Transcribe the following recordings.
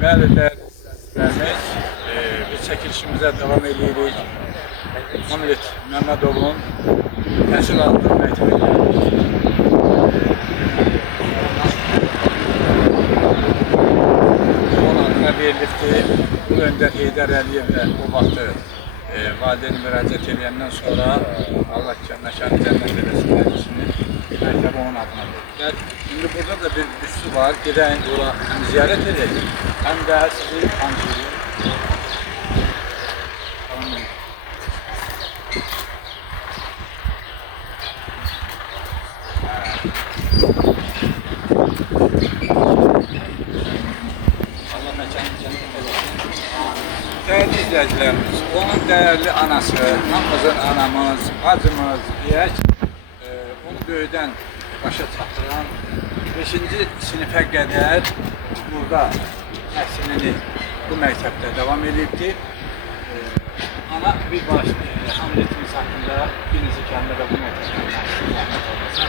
Bəli, dəyərli izləyicilərimiz, biz çəkilişimizə davam edirik. Hamlet Məmmədovun təhsil aldığı məktəbə gəldik. Onun adına verilibdir. Bu Öndər Heydər Əliyevlə o vaxtı valideyni müraciət edəndən sonra Allah məkanı cənnət eləsin məclisini məktəbə onun adına verirlər. Şimdi burada da bir büstü var. Gedəyin ora həm ziyarət edək, həm də sizi tanıştırayım. Allah məkanı cənnət eləsin. Değerli izleyicilerimiz, onun değerli anası, hamımızın anamız, bacımız diyək, onu böyüdən başa çatdıran 5-ci sinifə qədər burada təhsilini bu məktəbdə davam edibdir. Ana bir baş Hamletimiz haqqında bir neçə kəlmə də bu məktəbdən zəhmət olmasa.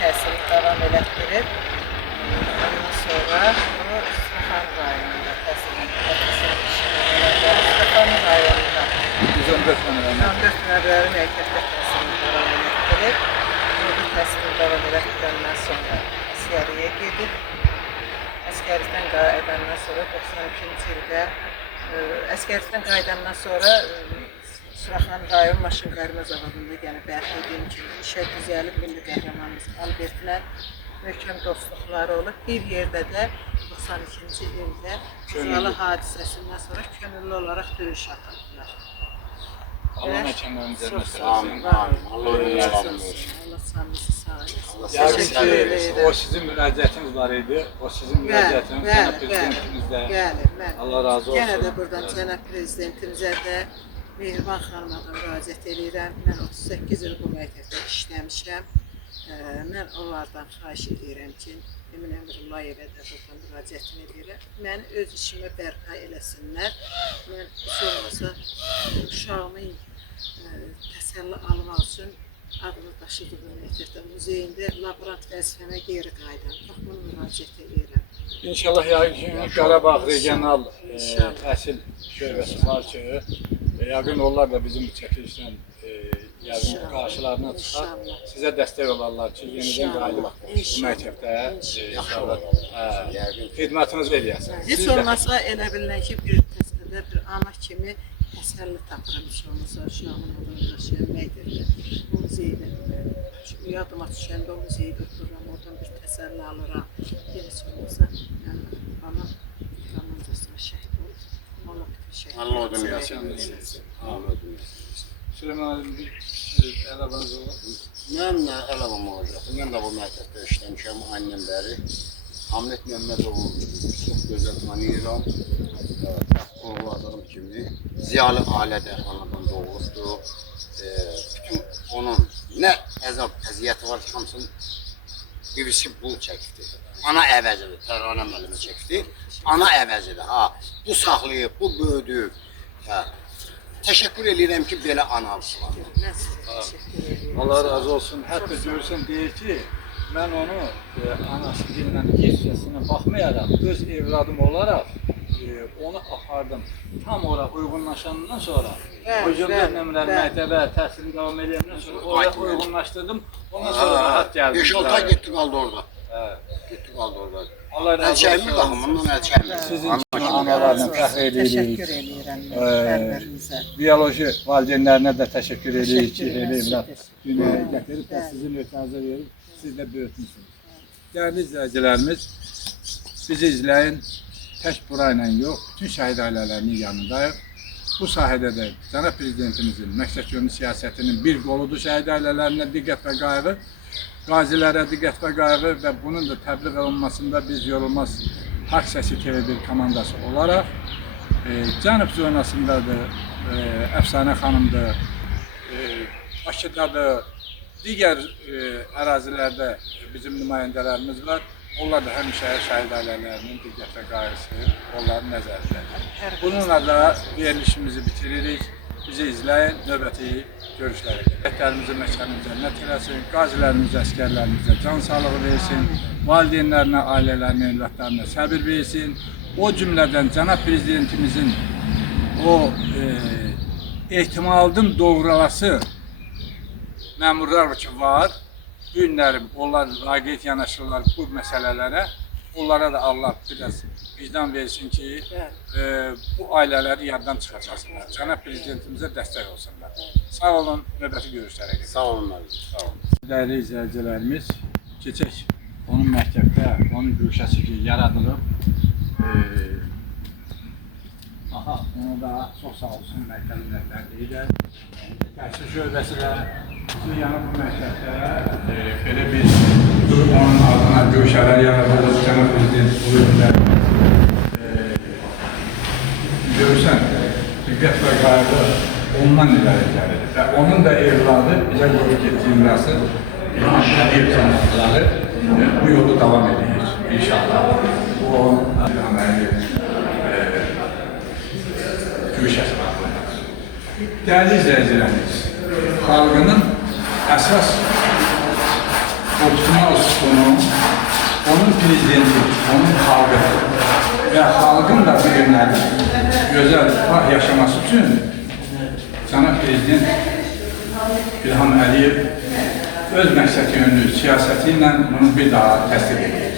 Təhsilini davam elətdirib. Ondan sonra bunu İsfahan rayonunda təhsilini İsfahan rayonunda 114 nömrəli məktəbdə təhsilini davam elətdirib. Bu təhsilini davam elətdirəndən sonra əsgəriyə gedib. Əsgərlikdən qayıdandan sonra 92-ci ildə əsgərlikdən qayıdandan sonra Suraxan rayon maşın qarma zavodunda yəni bərpa ediyim kimi işə düzəlib milli qəhrəmanımız Albertlə möhkəm dostluqları olub. Bir yerdə də 92-ci ildə Uzalı hadisəsindən sonra könüllü olaraq döyüş atıldılar. Allah məkanlarını cənnət eləsin. Allah canınızı sağ eləsin. O sizin müraciətiniz var idi. O sizin müraciətiniz cənab prezidentimizdə. Allah razı olsun. Yenə də buradan cənab prezidentimizə də Mehriban xanıma da müraciət edirəm. Mən 38 il bu məktəbdə işləmişəm. Mən onlardan xahiş edirəm ki, Emin Əmrullayevə də buradan müraciətini edirəm. Məni öz işimə bərpa eləsinlər. Mən heç olmasa uşağımın təsəlli almaq üçün adını daşıdığı məktəbdə muzeyində laborant vəzifəmə geri qayıdım. Bax, bunu müraciət edirəm. İnşallah Qarabağ regional təhsil şöbəsi var ki, yəqin onlar da bizim bu çəkilişdən qarşılarına çıxar. Sizə dəstək olarlar ki, yenidən qayıdıb bu məktəbdə xidmətiniz eləyəsiniz. Heç olmasa elə bilən ki, bir təsəlli, bir ana kimi təsəlli tapıram. Heç olmasa uşağımın adını daşıyan məktəbdə, bu muzeydə. Yadıma düşəndə o muzeyi götürürəm, oradan bir təsəlli alıram. Heç olmasa ana komandasına şəhid olur. Allah ödüm yazsın. Süleyman abi, bir əlabanız olur. Mən də əlavəm olacaq. Mən də bu məktəbdə işləmişəm annem bəri. Hamlet Məmmədovu çox gözəl tanıyıram. Oğladığım kimi ziyalı ailədə anadan doğulubdur. Bütün onun nə əzab, əziyyəti var, hamısının birisi bu çəkdi. Ana əvəzidir, Tərana müəllimə çəkdi. Ana əvəzidir, bu saxlayıb, bu böyüdüb. Təşəkkür edirəm ki, belə anamız var. Allah razı olsun. Hətta görürsən deyir ki, mən onu anası dilinə gecəsinə baxmayaraq, öz evladım olaraq onu apardım. Tam ora uyğunlaşandan sonra, Özürlər nömrəli məktəbə təhsilini davam edəndən sonra oraya uyğunlaşdırdım. Ondan sonra rahat gəldim. 5-6 ay getdi qaldı orada. Getdi qaldı orada. Əlçəyimi baxımından əlçəyimi. Sizin kimi analarla fəxr edirik. Təşəkkür edirəm müəllimlərimizə. Bioloji valideynlərinə də təşəkkür edirik ki, elə evlad dünyaya gətirib və sizin ötənizə verib, siz də böyütmüsünüz. Dəyərli izləyicilərimiz, bizi izləyin, tək burayla yox, bütün şəhid ailələrinin yanındayıq. Bu sahədə də cənab prezidentimizin məqsədyönlü siyasətinin bir qoludur şəhid ailələrinə diqqət və qayğı, qazilərə diqqət və qayğı və bunun da təbliğ olunmasında biz yorulmaz haqq səsi TV1 komandası olaraq Cənub zonasındadır, Əfsanə xanımdır, Bakıdadır, digər ərazilərdə bizim nümayəndələrimiz var. Onlar da həmişə şəhid ailələrinin diqqət və qayğısı onların nəzərindədir. Bununla da verilişimizi bitiririk. bizi izləyin, növbəti görüşlərə. Şəhidlərimizin məkanını cənnət eləsin, qazilərimizə, əsgərlərimizə can sağlığı versin, valideynlərinə, ailələrinə, övladlarına səbir versin. O cümlədən cənab prezidentimizin o ehtimalın doğrulası məmurlar ki var, bu günlərim onlar laqeyd yanaşırlar bu məsələlərə. Onlara da Allah biraz vicdan versin ki, bu ailələri yaddan çıxacaqsınlar. Cənab prezidentimizə dəstək olsunlar. Sağ olun, növbəti görüşlərə gedin. Sağ olun müəllim. Sağ olun. Dəyərli izləyicilərimiz, keçək onun məktəbdə, onun güşəsi ki, yaradılıb. Aha, onu da çox sağ olsun, məktəb millətlər deyilər. Təhsil şöbəsi də siz yanı bu məktəbdə belə bir onun adına güşələr yaradılıb, cənab prezident buyurdular. Görürsən, diqqət və qayğı ondan iləri gəlir və onun da evladı bizə qoyub getdiyim rəsi evladı bu yolu davam edir inşallah. O güşəsi var. Dəyərli izləyicilərimiz, xalqının əsas optimal sütunu onun prezidenti, onun xalqıdır və xalqın da bu günləri gözəl yaşaması üçün cənab prezident İlham Əliyev öz məqsəd yönlü siyasəti ilə bunu bir daha təsdiq edir.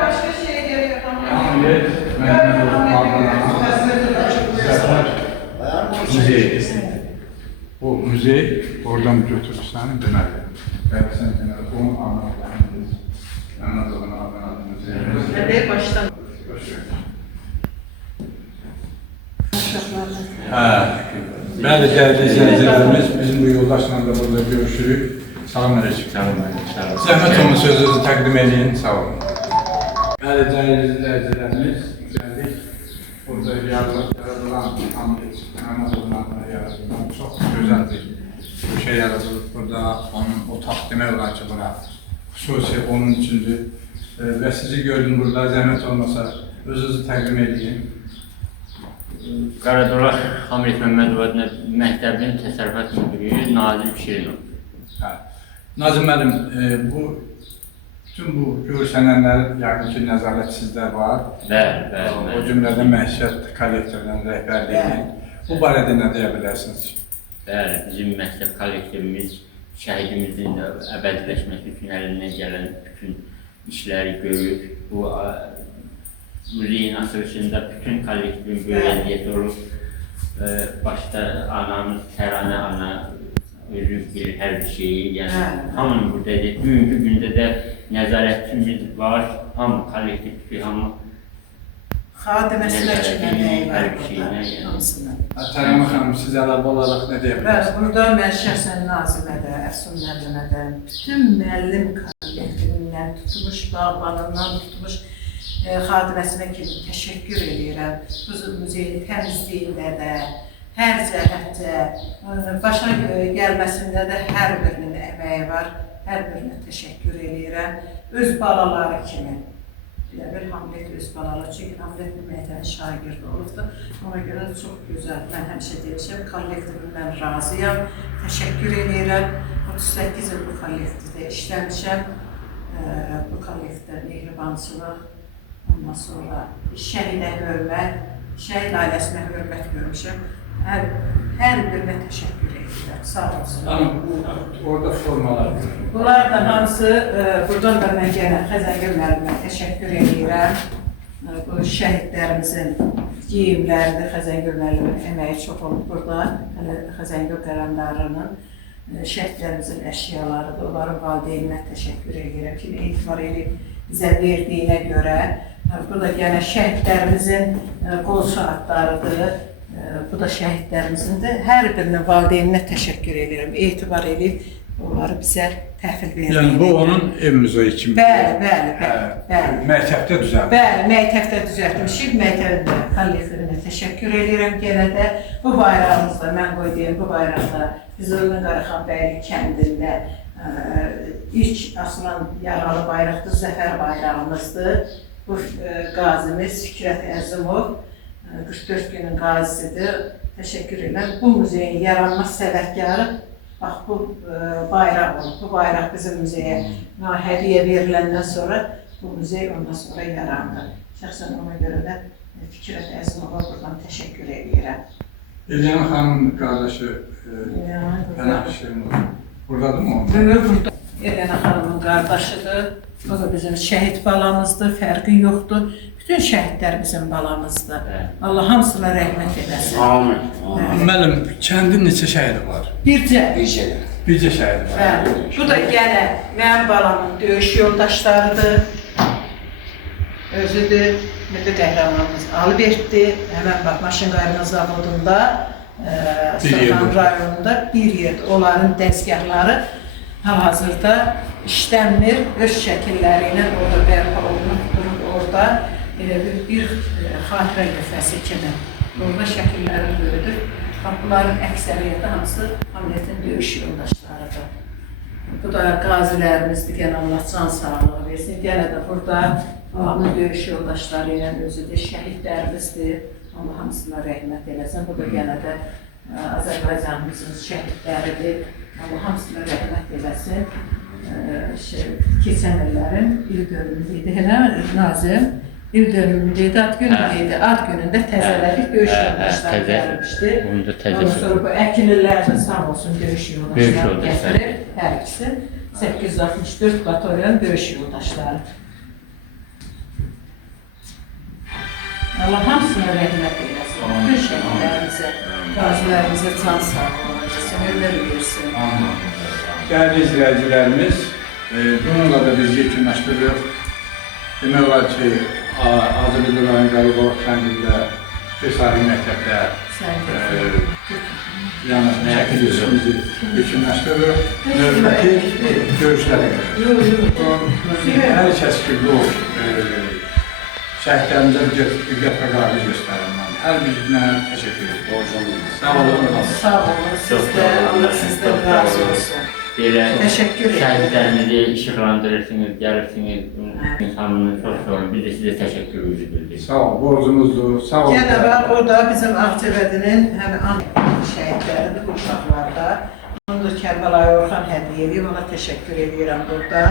Başka şeye gerek yok. Müzey. Bu müzey oradan götürürsən deməli. Bəli, sən deməli onun anladığını müzeyimiz. Hadi baştan. Bəli, dəyərli izləyicilərimiz, bizim bu yoldaşla da burada görüşürük. Salam əleykum. Zəhmət olun, sözünüzü təqdim edin. Sağ olun. Bəli, dəyərli izləyicilərimiz, gəldik. Burada yaradılan Anadolu'dan yaradılan çox gözəl bir şey yaradılıb. Burada onun otaq demək olar ki, buna xüsusi onun üçündür. Və sizi gördüm burada, zəhmət olmasa özünüzü təqdim edin. Qaradolaq Hamid Məmmədov məktəbinin təsərrüfat müdiri Nazim Şirinov. Nazim müəllim, bütün bu görsənənlər yəqin ki, nəzarət sizdə var. Bəli. O cümlədən məişət kollektorunun rəhbərliyi. Bu barədə nə deyə bilərsiniz? Bəli, bizim məktəb kollektivimiz şəhidimizin əbədiləşməsi üçün əlindən gələn bütün işləri görür. Bu müziyin açılışında bütün kollektivin böyük əziyyəti olub. Başda anamız, Təranə ana özü bilir hər bir şeyi. Yəni, hamının buradaydı. Bugünkü gündə də nəzarətçimiz var. Hamı kollektiv, hamı Xadiməsinə kimi hər bir şeyinə. Tərəmə xanım, siz əlavə olaraq nə deyə bilərsiniz? Burada mən şəxsən Nazimədə, Əfsun müəllimədə, bütün müəllim kollektivindən tutmuş, bağbanından tutmuş xadiməsinə kimi təşəkkür edirəm. Bu muzeyin təmizliyində də, hər cəhətdə, başa gəlməsində də hər birinin əməyi var. Hər birinə təşəkkür edirəm. Öz balaları kimi. Bir Hamlet öz balaları, çünki Hamlet bir məktəbin şagirdi olubdur. Ona görə çox gözəl. Mən həmişə deymişəm, kollektivimdən razıyam. Təşəkkür edirəm. 38 il bu kollektivdə işləmişəm. Bu kollektivdə mehribançılıq, ondan sonra şəhidə hörmət, şəhid ailəsinə hörmət görmüşəm. Hər birinə təşəkkür edirəm. Sağ olsun. Orada formalar. Bunlardan hamısı, buradan da mən yenə Xəzəngül müəllimə təşəkkür edirəm. Bu şəhidlərimizin geyimlərində Xəzəngül müəllimin əməyi çox olub burada. Xəzəngül qələmdarının şəhidlərimizin əşyalarıdır. Onların valideyninə təşəkkür edirəm ki, etibar edib bizə verdiyinə görə. Bu da yenə şəhidlərimizin qol saatlarıdır. Bu da şəhidlərimizin hər birinin valideyninə təşəkkür edirəm. Etibar edib onları bizə təhvil verir. Yəni bu onun ev muzeyi kimi. Bəli. Məktəbdə düzəltmişik. Bəli, məktəbdə düzəltmişik. Məktəbində kollektivinə təşəkkür edirəm yenə də. Bu bayrağımızda, mən qoyduğum bu bayraqda Füzuli Qaraxanbəyli kəndində ilk asılan yaralı bayraqdır, zəfər bayrağımızdır. Bu qazimiz Fikrət Əzimov 44 günün qazisidir. Təşəkkür edirəm. Bu muzeyin yaranma səbəbkarı bax bu bayraq olub. Bu bayraq bizim muzeyə hədiyyə veriləndən sonra bu muzey ondan sonra yarandı. Şəxsən ona görə də Fikrət Əzimova buradan təşəkkür edirəm. Elyan xanımın qardaşı Pənah Şirinov buradadır mı? Burada Elena xanımın qardaşıdır. O da bizim şəhid balamızdır, fərqi yoxdur. Bütün şəhidlər bizim balamızdır. Allah hamısına rəhmət eləsin. Amin. Müəllim, kəndin neçə şəhidi var? Bircə. Bircə şəhidi var. Bəli. Bu da yenə mənim balamın döyüş yoldaşlarıdır. Özüdür. Milli qəhrəmanımız Albertdir. Həmən bax maşın qayrına zavodunda, Saxan rayonunda bir yerdə. Onların dəzgahları hal-hazırda işlənmir. Öz şəkilləri ilə orada bərpa olunub durub orada bir xatirə lövhəsi kimi. Orada şəkilləri böyüdür. Bunların əksəriyyəti hamısı Hamletin döyüş yoldaşlarıdır. Bu da qazilərimizdir, gənə Allah can sağlığı versin. Gənə də burada Allahın döyüş yoldaşları ilə özüdür, şəhidlərimizdir. Allah hamısına rəhmət eləsin. Bu da gənə də Azərbaycanımızın şəhidləridir. Allah hamısına rəhmət eləsin. Keçən illərin il dönümüydü, elə Nazim? İl dönümüydü, ad günüydü. Ad günündə təzələdik, döyüş yoldaşları gəlmişdi. Ondan sonra bu əkinlilərdə sağ olsun döyüş yoldaşları gətirir. Hər ikisi 864 batalyon döyüş yoldaşları. Allah hamısına rəhmət eləsin. Bütün şəhidlərimizə, qazilərimizə can sağlığı versin, ömür versin. Dəyərli izləyicilərimiz, bununla da biz yekunlaşdırırıq. Demək olar ki, Azərbaycan rayon Qarabağ kəndində Fesari məktəbdə çəkilişimizi yekunlaşdırırıq. Növbəti görüşlərə qədər. Hər kəs ki, bu şəhidlərimizə diqqət və qayğı göstərin. Hər birinə təşəkkür edirəm. Sağ olun. Sağ olun, Allah sizdən razı olsun. Belə Təşəkkür edirəm. şəhidlərimizi işıqlandırırsınız, gəlirsiniz, insanlığını çox sorun. Biz də sizə təşəkkür edirik. Sağ ol, borcumuzdur. Sağ ol. Yenə var, o da bizim Ağcabədinin həmin şəhidləridir bu uşaqlarda. Onu da Kərbəlayı Orxan hədiyyə edib, ona təşəkkür edirəm buradan.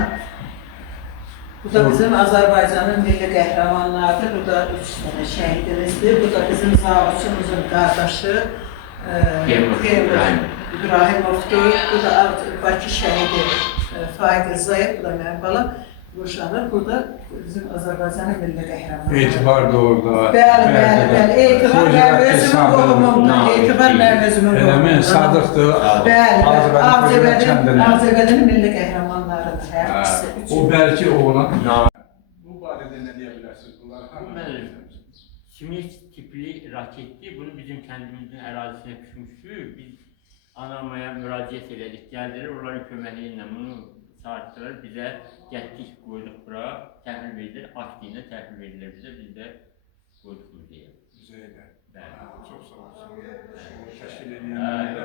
Bu da bizim Azərbaycanın milli qəhrəmanlarıdır. Bu da 3 dənə şəhidimizdir. Bu da bizim zavutçumuzun qardaşı İbrahimovdur. Bu da Bakı şəhidi Faiq Rzayev, bu da mənim balam. Bu uşaqlar burada bizim Azərbaycanın milli qəhrəmanları. Etibar da orada. Bəli. Etibar mənim özümün qolumumdur. Etibar mənim özümün qolumumdur. Eləmi, Sadıqdır. Bəli. Ağcabədinin milli qəhrəmanlarıdır hər ikisi. O bəlkə oğlan. Bu barədə nə deyə bilərsiniz? Bunlar Simit tipli raketdir. Bunu bizim kəndimizin ərazisinə düşmüşdür. Biz Anamaya müraciət elədik. Gəldilər, onların köməyi ilə bunu çağırtdılar. Bizə getdik, qoyduq bura. Təhvil verilir, aktivlə təhvil verilir bizə. Biz də qoyduq müzeyə. Müzeydə. Bəli. Çox sağ olsun. Təşkil edilən.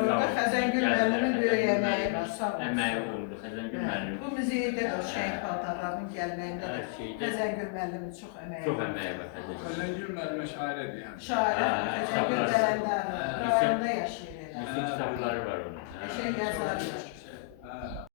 Orada Xəzəngül müəllimin böyük əməyi var, sağ olun. Əməyi oldu, Xəzəngül müəllim. Bu muzeydə də o şəhid paltarlarının gəlməyində də Xəzəngül müəllimin çox əməyi var. Çox əməyi var Xəzəngül. Xəzəngül müəllimə şairədir yəni. Şairə, Xəzəngül Dərəndar, rayonda yaşayır elə. Bütün kitabları var onun. Şey yazarlar.